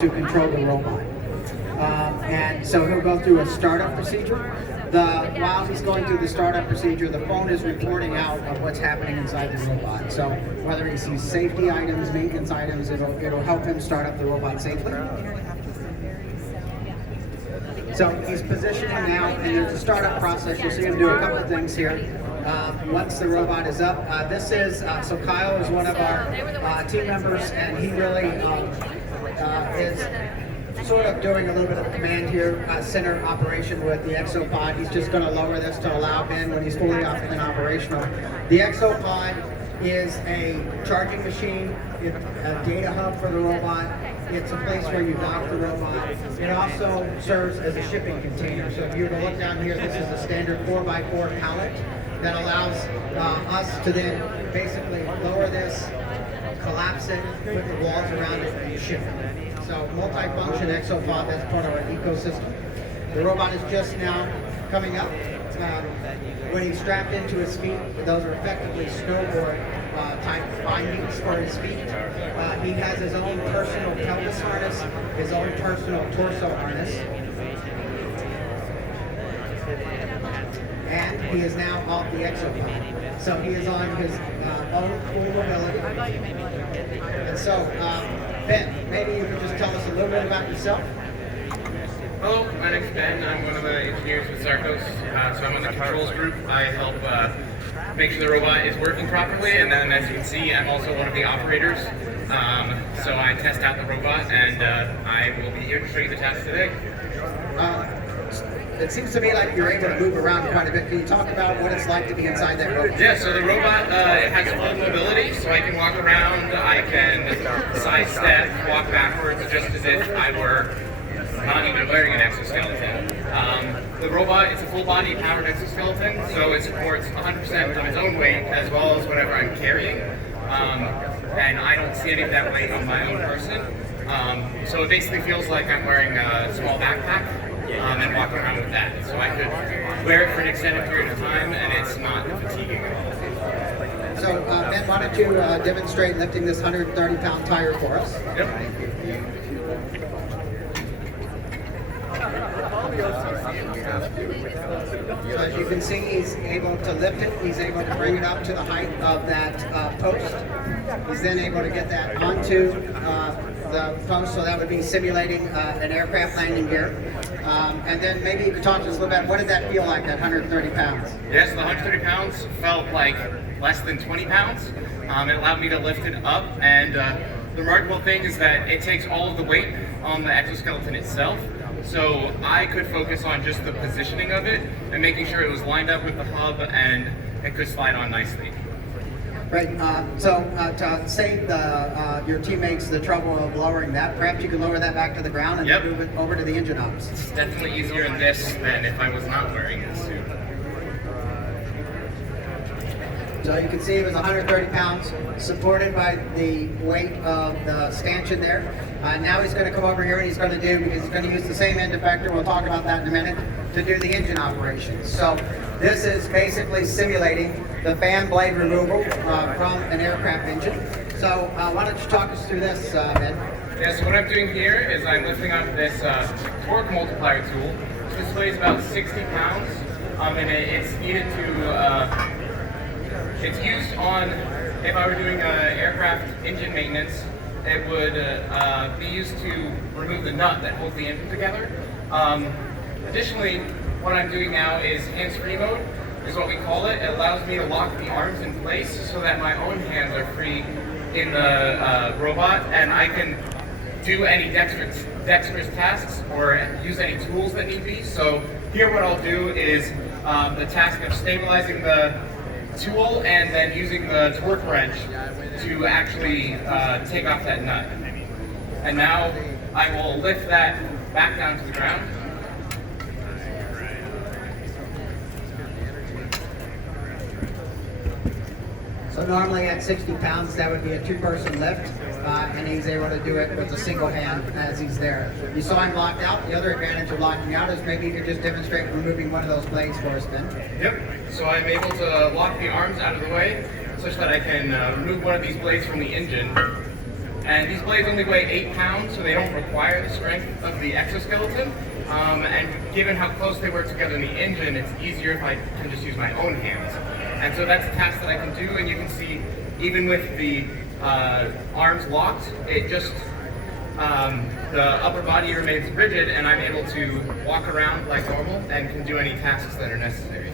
to control the robot. And so he'll go through a startup procedure. While he's going through the startup procedure, the phone is reporting out of what's happening inside the robot. So whether he sees safety items, maintenance items, it'll help him start up the robot safely. So he's positioning now, and there's a startup process. You'll see him do a couple of things here. Once the robot is up, so Kyle is one of our team members, and he really is sort of doing a little bit of a command here, center operation with the Exopod. He's just going to lower this to allow Ben when he's fully up and operational. The Exopod is a charging machine, it's a data hub for the robot. It's a place where you dock the robot. It also serves as a shipping container. So if you were to look down here, this is a standard 4x4 pallet that allows us to then basically lower this, collapse it, put the walls around it, and ship it. So multi-function Exopod, that's part of our ecosystem. The robot is just now coming up. When he's strapped into his feet, those are effectively snowboard type bindings for his feet. He has his own personal pelvis harness, his own personal torso harness. And he is now off the Exopod. So he is on his own full mobility. And so, Ben, maybe you could just tell us a little bit about yourself. Hello, my name's Ben. I'm one of the engineers with Sarcos. So I'm in the controls group. I help make sure the robot is working properly, and then as you can see, I'm also one of the operators. So I test out the robot, and I will be here to show you the test today. It seems to me like you're able to move around quite a bit. Can you talk about what it's like to be inside that robot? Yeah, so the robot has full mobility, so I can walk around, I can sidestep, walk backwards, just as if I were not even wearing an exoskeleton. The robot is a full-body powered exoskeleton, so it supports 100% of its own weight as well as whatever I'm carrying. And I don't see any of that weight on my own person. So it basically feels like I'm wearing a small backpack and walking around with that. So I could wear it for an extended period of time, and it's not fatiguing at all. So Ben, why don't you demonstrate lifting this 130-pound tire for us? Yep. So as you can see, he's able to lift it. He's able to bring it up to the height of that post. He's then able to get that onto the post, so that would be simulating an aircraft landing gear. And then maybe you could talk to us a little bit, what did that feel like, that 130 pounds? Yes, the 130 pounds felt like less than 20 pounds. It allowed me to lift it up, and the remarkable thing is that it takes all of the weight on the exoskeleton itself. So I could focus on just the positioning of it and making sure it was lined up with the hub and it could slide on nicely. Right, so to save your teammates the trouble of lowering that, perhaps you could lower that back to the ground and move it over to the engine ops. It's definitely easier in this than if I was not wearing this suit. So you can see it was 130 pounds, supported by the weight of the stanchion there. Now he's going to come over here and he's going to because he's going to use the same end effector, we'll talk about that in a minute, to do the engine operations. So this is basically simulating the fan blade removal from an aircraft engine. So why don't you talk us through this, Ben? Yeah, so what I'm doing here is I'm lifting up this torque multiplier tool. So this weighs about 60 pounds, and it's needed to, it's used on, if I were doing aircraft engine maintenance, it would be used to remove the nut that holds the engine together. Additionally, what I'm doing now is hands-free mode, is what we call it. It allows me to lock the arms in place so that my own hands are free in the robot, and I can do any dexterous tasks or use any tools that need be. So here what I'll do is the task of stabilizing the tool and then using the torque wrench to actually take off that nut. And now I will lift that back down to the ground. So normally at 60 pounds, that would be a two-person lift, and he's able to do it with a single hand as he's there. You saw him locked out. The other advantage of locking out is maybe you could just demonstrate removing one of those blades for us, Ben. Yep, so I'm able to lock the arms out of the way such that I can remove one of these blades from the engine And these blades only weigh 8 pounds, so they don't require the strength of the exoskeleton. And given how close they work together in the engine, it's easier if I can just use my own hands. And so that's a task that I can do, and you can see even with the arms locked, it just, the upper body remains rigid, and I'm able to walk around like normal and can do any tasks that are necessary.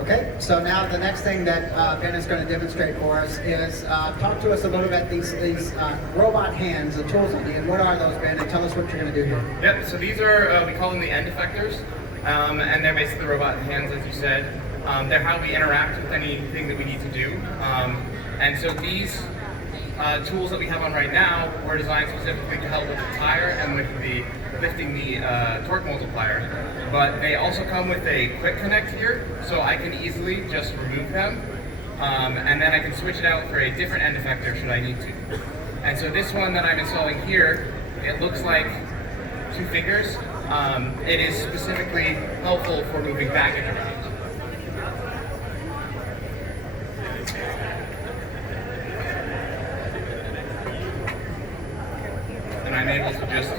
Okay, so now the next thing that Ben is going to demonstrate for us is talk to us a little bit these robot hands, the tools on the end. What are those, Ben? And tell us what you're going to do here. Yep, so these are, we call them the end effectors, and they're basically the robot hands, as you said. They're how we interact with anything that we need to do. And so these tools that we have on right now were designed specifically to help with the tire and with the lifting the torque multiplier. But they also come with a quick connect here, so I can easily just remove them. And then I can switch it out for a different end effector should I need to. And so this one that I'm installing here, it looks like 2 fingers. It is specifically helpful for moving baggage around. And I'm able to just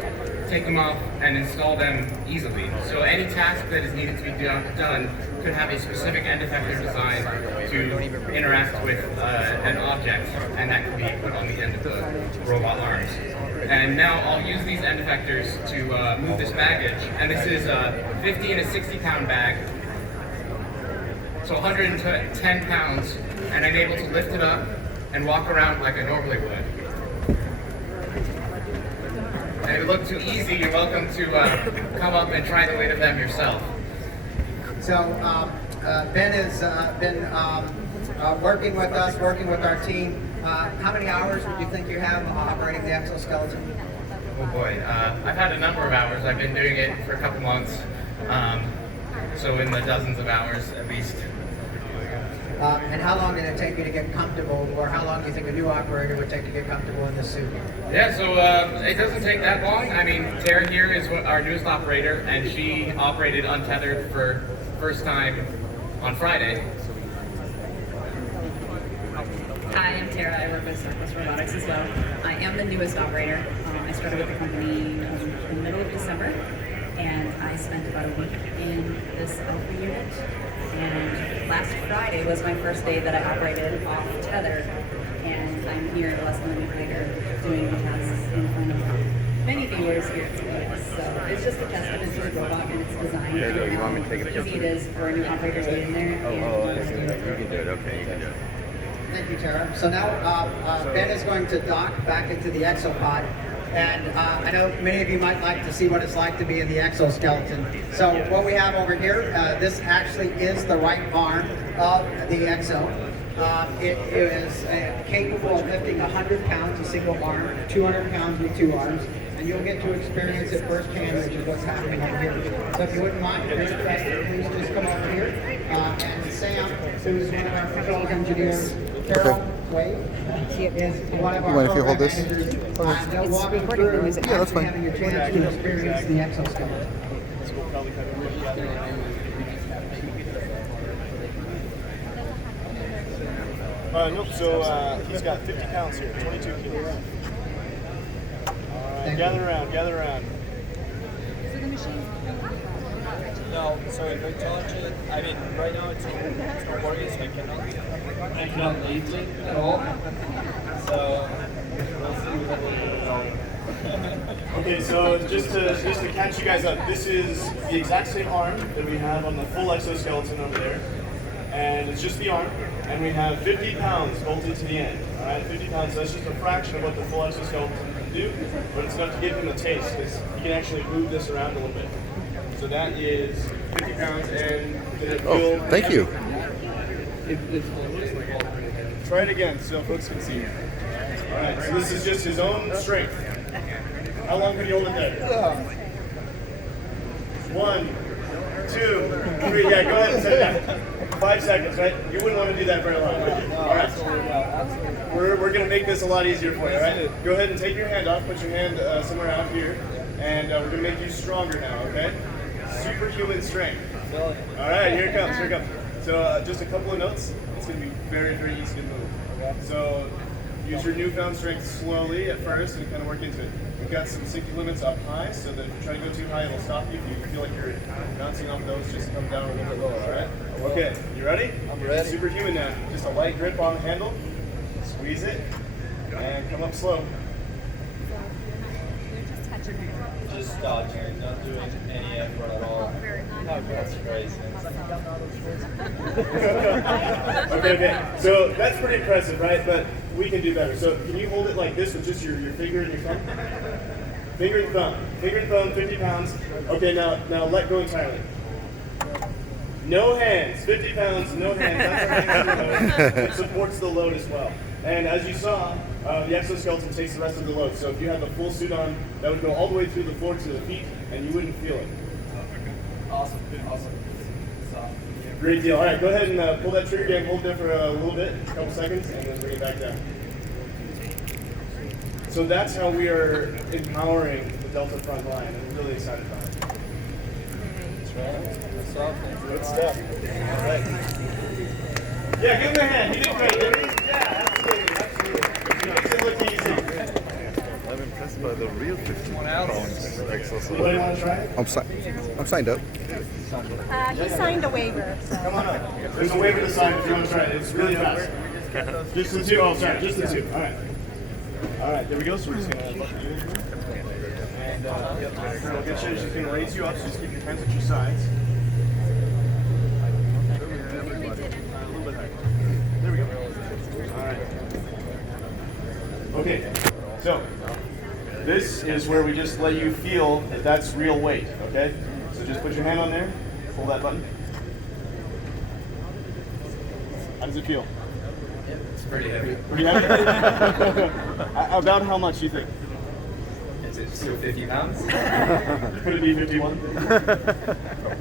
take them off and install them easily. So any task that is needed to be done could have a specific end effector design to interact with an object, and that can be put on the end of the robot arms. And now I'll use these end effectors to move this baggage, and this is a 50 and a 60-pound bag, so 110 pounds, and I'm able to lift it up and walk around like I normally would. And if it looked too easy, you're welcome to come up and try the weight of them yourself. So Ben has been working with us, working with our team. How many hours would you think you have operating the exoskeleton? Oh boy, I've had a number of hours. I've been doing it for a couple months, so in the dozens of hours at least. And how long did it take you to get comfortable, or how long do you think a new operator would take to get comfortable in this suit? Yeah, so it doesn't take that long. I mean, Tara here is our newest operator, and she operated untethered for first time on Friday. Hi, I'm Tara. I work with Sarcos Robotics as well. I am the newest operator. I started with the company in the middle of December, and I spent about a week in this alpha unit. And last Friday was my first day that I operated off tether, and I'm here less than a week later doing the tasks in front of many viewers here at CES. So it's just a testament to the robot and its design. Here you go. You want me to take a picture? Easy it is for a new operator to get in there. You can do it. Okay, you can do it. Thank you, Tara. So now Ben is going to dock back into the exopod. And I know many of you might like to see what it's like to be in the exoskeleton. So what we have over here, this actually is the right arm of the exo. It is capable of lifting 100 pounds, a single arm, 200 pounds with 2 arms, and you'll get to experience it firsthand, which is what's happening over here. So if you wouldn't mind, if you're interested, please just come over here. And Sam, who's one of our controls engineers, Carol Wade, is one of our mind if you hold this? they'll walk you through Yeah, that's fine. having your chance to experience the exoskeleton. Nope, so he's got 50 pounds here, 22 kilos. Gather around, gather around. No, so if I touch it, I mean, right now it's recording, so I cannot leave it at all. So, we'll see what it is. Okay, so just to catch you guys up, this is the exact same arm that we have on the full exoskeleton over there. And it's just the arm, and we have 50 pounds bolted to the end. All right, 50 pounds, that's just a fraction of what the full exoskeleton can do, but it's enough to give him a taste, because he can actually move this around a little bit. So that is 50 pounds, and it will... Thank you. Try it again so folks can see. All right, so this is just his own strength. How long can you hold it there? 1, 2, 3. Yeah, go ahead and set it down. 5 seconds, right? You wouldn't want to do that very long, would you? All right. We're going to make this a lot easier for you, all right? Go ahead and take your hand off. Put your hand somewhere out here. And we're going to make you stronger now, okay? Superhuman strength. All right, here it comes, here it comes. So just a couple of notes. It's going to be very, very easy to move. So use your newfound strength slowly at first and kind of work into it. We've got some safety limits up high, so that if you try to go too high, it'll stop you. If you feel like you're bouncing off those, just come down a little bit lower, all right? Okay, you ready? I'm ready. Superhuman now. Just a light grip on the handle. Squeeze it, and come up slow. Just dodging, not doing any effort at all. No, that's crazy. Okay. So that's pretty impressive, right? But we can do better. So can you hold it like this with just your finger and your thumb? Finger and thumb. Finger and thumb, 50 pounds. Okay, now let go entirely. No hands, 50 pounds, no hands. That's our hands load. It supports the load as well. And as you saw, the exoskeleton takes the rest of the load. So if you had the full suit on, that would go all the way through the floor to the feet, and you wouldn't feel it. Awesome. Great deal. All right, go ahead and pull that trigger again. Hold there for a little bit, a couple seconds, and then bring it back down. So that's how we are empowering the Delta front line. I'm really excited about it. That's right. That's awesome. Good stuff. All right. Yeah, give him a hand. He did great, didn't he? Yeah, absolutely. He makes it look easy. I'm impressed by the real 50 pounds exercise. Anybody want to try it? I'm signed up. He signed a waiver. Come on up. There's a waiver to sign if you want to try it. It's really fast. Just the two. Oh, sorry. Just the two. All right. All right. There we go. So we're just going to look you in here. And we'll get you. Just going to raise you up. So just keep your hands at your sides. A little bit higher. There we go. All right. Okay. So this is where we just let you feel that that's real weight. Okay. So just put your hand on there. Pull that button. How does it feel? It's pretty heavy. Pretty heavy? About how much do you think? Is it still 50 pounds? Could it be 51?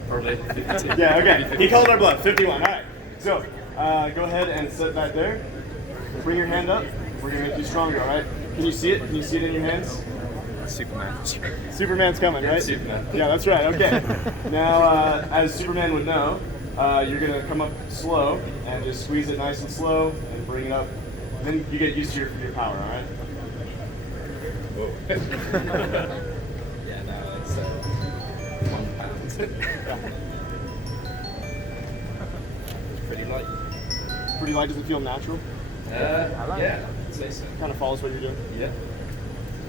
Probably 52. Yeah, okay. He called our bluff. 51. All right. So go ahead and set that there. Bring your hand up. We're going to make you stronger, all right? Can you see it? Can you see it in your hands? Superman. Superman's coming, right? Superman. Yeah, that's right. Okay. Now, as Superman would know, you're going to come up slow and just squeeze it nice and slow and bring it up. And then you get used to your power, all right? Whoa. Yeah, no, it's 1 pound. Pretty light. Pretty light. Does it feel natural? Yeah, I'd say so. Kind of follows what you're doing? Yeah.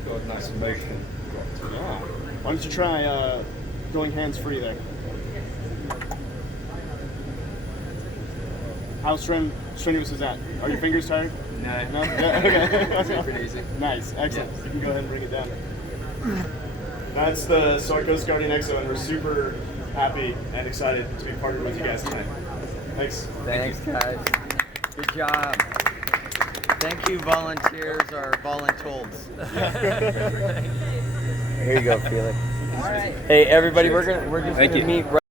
Got a nice motion. Yeah. Why don't you try going hands-free there? How strenuous is that? Are your fingers tired? No. No? Yeah, okay. Pretty easy. Nice, excellent. You can go ahead and bring it down. That's the Sarcos Guardian Exo, and we're super happy and excited to be partnered with you guys tonight. Thanks. Thanks, guys. Good job. Thank you, volunteers or voluntold. Here you go, Felix. Hey, everybody, we're just going to meet right